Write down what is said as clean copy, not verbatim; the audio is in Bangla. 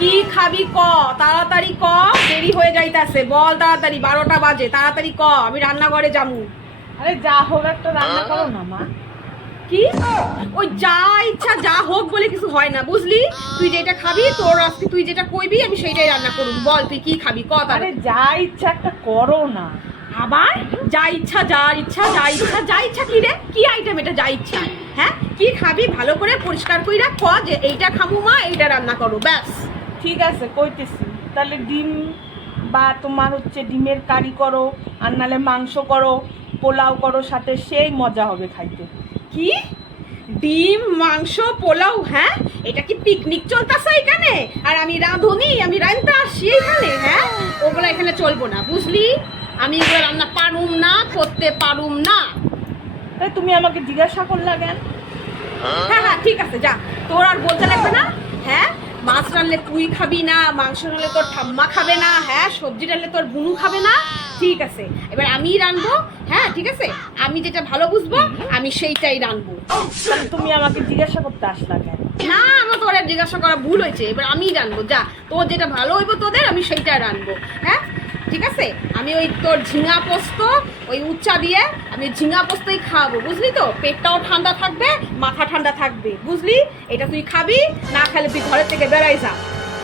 কি খাবি ক, তাড়াতাড়ি ক, দেরি হয়ে যাইতাছে, বল তাড়াতাড়ি, 12টা বাজে, তাড়াতাড়ি ক, আমি রান্নাঘরে যাবো। আরে যা হোক একটা রান্না করো না মা। কি ওই যা ইচ্ছা যা হোক বলে কিছু হয় না, বুঝলি? তুই যেটা খাবি, তোর আজকে তুই যেটা কইবি আমি সেইটাই রান্না করুম। বল তুই কি খাবি ক আরে তাড়াতাড়ি। যা ইচ্ছা একটা করো না। আবার যা ইচ্ছা যা ইচ্ছা যা ইচ্ছা যা ইচ্ছা কি রে? কি আইটেম এটা যা ইচ্ছা? হ্যাঁ, কি খাবি ভালো করে পরিষ্কার কইরা ক যে এইটা খামু মা, এইটা রান্না করো, ব্যাস। ঠিক আছে কইতেছি, তাহলে ডিম বা তোমার হচ্ছে ডিমের কারি করো, আর নাহলে মাংস করো, পোলাও করো সাথে, সেই মজা হবে খাইতে। কি ডিম মাংস পোলাও? হ্যাঁ, এটা কি পিকনিক চলতেছে এখানে? আর আমি রাঁধুনি, আমি রান্না আসছি এখানে? হ্যাঁ, ওগুলো এখানে চলবো না, বুঝলি? আমি এগুলো রান্না পারুম না, করতে পারুম না। তাই তুমি আমাকে জিজ্ঞাসা করলা কেন? হ্যাঁ হ্যাঁ ঠিক আছে, যা, তোর আর বলতে লাগবে না। হ্যাঁ, মাছ রানলে তুই খাবি না, মাংস রানলে তোর ঠাম্মা খাবে না, হ্যাঁ, সবজি রানলে তোর বুনু খাবে না, ঠিক আছে? এবার আমিই রানবো। হ্যাঁ ঠিক আছে, আমি যেটা ভালো বুঝবো আমি সেইটাই রানবো। তাহলে তুমি আমাকে জিজ্ঞাসা করতে আসলা কেন? না, আমার তোর আর জিজ্ঞাসা করা ভুল হয়েছে, এবার আমিই রানবো। যা, তোর যেটা ভালো হইব তোদের, আমি সেইটা রানবো। হ্যাঁ ঠিক আছে, আমি ওই তোর ঝিঙা পোস্ত ওই উচ্চা দিয়ে আমি ঝিঙা পোস্তই খাওয়াবো, বুঝলি তো? পেটটাও ঠান্ডা থাকবে, মাথা ঠান্ডা থাকবে, বুঝলি? এটা তুই খাবি, না খেলে তুই ঘরের থেকে বেড়াই যা।